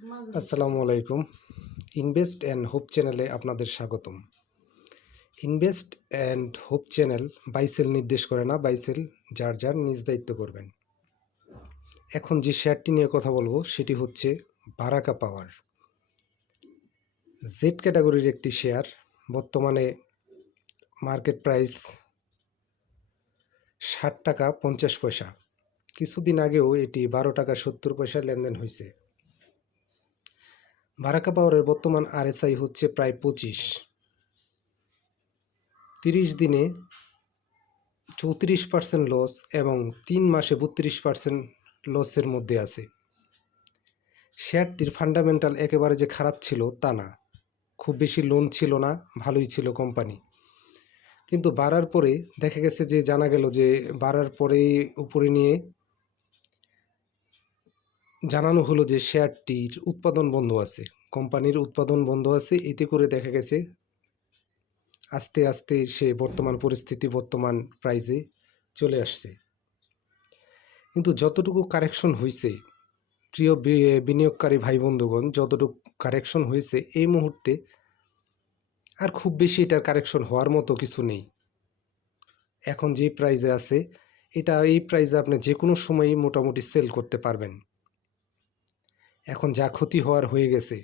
আসসালামু আলাইকুম। Invest and hope চ্যানেলে আপনাদের স্বাগতম। Invest and hope channel buy sell নির্দেশ করে না বাইসেল যার যার নিজ দায়িত্ব করবেন। এখন যে শেয়ারটি নিয়ে কথা বলব, সেটি হচ্ছে বারাকা পাওয়ার জেড ক্যাটাগরির একটি শেয়ার বর্তমানে মার্কেট প্রাইস ষাট টাকা পঞ্চাশ পয়সা। কিছুদিন আগেও এটি বারো টাকা সত্তর পয়সা লেনদেন হয়েছে। বারাকা পাওয়ারের বর্তমান আরএসআই হচ্ছে প্রায় পঁচিশ। তিরিশ দিনে চৌত্রিশ পার্সেন্ট লস এবং তিন মাসে বত্রিশ পার্সেন্ট লসের মধ্যে আছে। শেয়ারটির ফান্ডামেন্টাল একেবারে যে খারাপ ছিল তা না। খুব বেশি লোন ছিল না, ভালোই ছিল কোম্পানি। কিন্তু বাড়ার পরে দেখা গেছে যে জানা গেল যে বাড়ার পরেই উপরে নিয়ে জানানো হলো যে শেয়ারটির উৎপাদন বন্ধ আছে। কোম্পানির উৎপাদন বন্ধ আছে। এতে করে দেখা গেছে, আস্তে আস্তে সে বর্তমান পরিস্থিতি, বর্তমান প্রাইজে চলে আসছে। কিন্তু যতটুকু কারেকশন হয়েছে প্রিয় বিনিয়োগকারী ভাই বন্ধুগণ যতটুকু কারেকশন হয়েছে এই মুহূর্তে আর খুব বেশি এটার কারেকশন হওয়ার মতো কিছু নেই। এখন যে প্রাইজে আছে, এটা এই প্রাইজে আপনি যে কোনো সময়ই মোটামুটি সেল করতে পারবেন। এখন যা ক্ষতি হওয়ার হয়ে গেছে।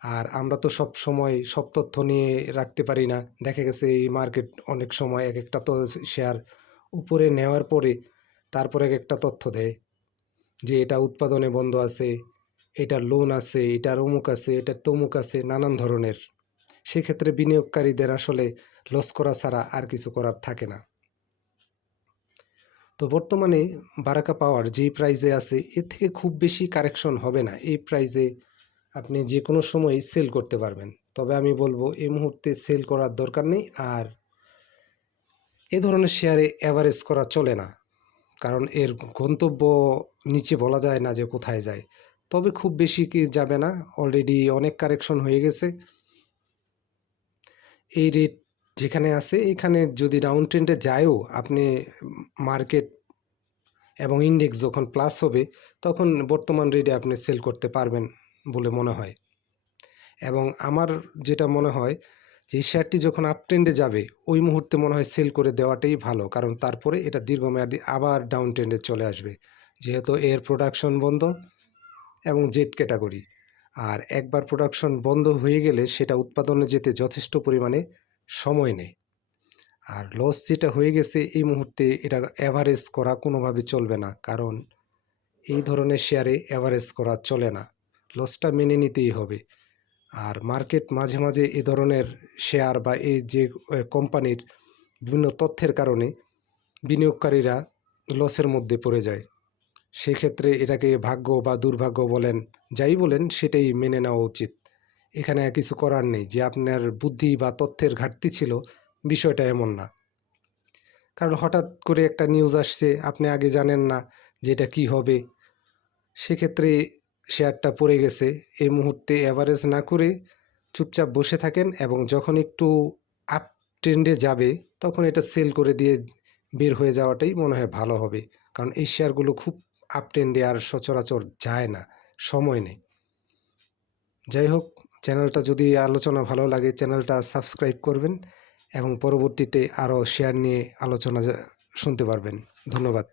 আর আমরা তো সব সময় সব তথ্য নিয়ে রাখতে পারি না। দেখা গেছে এই মার্কেট অনেক সময় এক একটা তো শেয়ার উপরে নেওয়ার পরে তারপরে এক একটা তথ্য দেয় যে এটা উৎপাদনে বন্ধ আছে, এটার লোন আছে, এটার অমুক আছে, এটার তমুক আছে, নানান ধরনের। সেক্ষেত্রে বিনিয়োগকারীদের আসলে লস করা ছাড়া আর কিছু করার থাকে না। তো বর্তমানে বারাকা পাওয়ার যেই প্রাইজে আছে, এর থেকে খুব বেশি কারেকশন হবে না। এই প্রাইজে আপনি যে কোনো সময় সেল করতে পারবেন। তবে আমি বলব এই মুহূর্তে সেল করার দরকার নেই আর এ ধরনের শেয়ারে অ্যাভারেজ করা চলে না। কারণ এর গন্তব্য নিচে বলা যায় না যে কোথায় যায়। তবে খুব বেশি কি যাবে না অলরেডি অনেক কারেকশন হয়ে গেছে। এই রেট যেখানে আছে, এখানে যদি ডাউন ট্রেন্ডে যায়ও, আপনি মার্কেট এবং ইন্ডেক্স যখন প্লাস হবে, তখন বর্তমান রেটে আপনি সেল করতে পারবেন বলে মনে হয়। এবং আমার যেটা মনে হয় যে শেয়ারটি যখন আপ ট্রেন্ডে যাবে, ওই মুহূর্তে মনে হয় সেল করে দেওয়াটাই ভালো। কারণ তারপরে এটা দীর্ঘমেয়াদী আবার ডাউন ট্রেন্ডে চলে আসবে। যেহেতু এর প্রোডাকশন বন্ধ এবং জেট ক্যাটাগরি আর একবার প্রোডাকশন বন্ধ হয়ে গেলে সেটা উৎপাদনে যেতে যথেষ্ট পরিমাণে সময় নেয়। আর লস যেটা হয়ে গেছে এই মুহূর্তে এটা অ্যাভারেজ করা কোনোভাবে চলবে না। কারণ এই ধরনের শেয়ারে অ্যাভারেজ করা চলে না। লসটা মেনে নিতেই হবে। আর মার্কেট মাঝে মাঝে এ ধরনের শেয়ার বা এই যে কোম্পানির বিভিন্ন তথ্যের কারণে বিনিয়োগকারীরা লসের মধ্যে পড়ে যায়। সেক্ষেত্রে এটাকে ভাগ্য বা দুর্ভাগ্য বলেন, যাই বলেন, সেটাই মেনে নেওয়া উচিত। এখানে কিছু করার নেই। যে আপনার বুদ্ধি বা তথ্যের ঘাটতি ছিল বিষয়টা এমন না। কারণ হঠাৎ করে একটা নিউজ আসছে, আপনি আগে জানেন না যে এটা কী হবে। সেক্ষেত্রে শেয়ারটা পড়ে গেছে। এই মুহূর্তে অ্যাভারেজ না করে চুপচাপ বসে থাকেন এবং যখন একটু আপ ট্রেন্ডে যাবে, তখন এটা সেল করে দিয়ে বের হয়ে যাওয়াটাই মনে হয় ভালো হবে। কারণ এই শেয়ারগুলো খুব আপ ট্রেন্ডে আর সচরাচর যায় না, সময় নেই। যাই হোক চ্যানেলটা যদি আলোচনা ভালো লাগে চ্যানেলটা সাবস্ক্রাইব করবেন। এবং পরবর্তীতে আরও শেয়ার নিয়ে আলোচনা শুনতে পারবেন। ধন্যবাদ।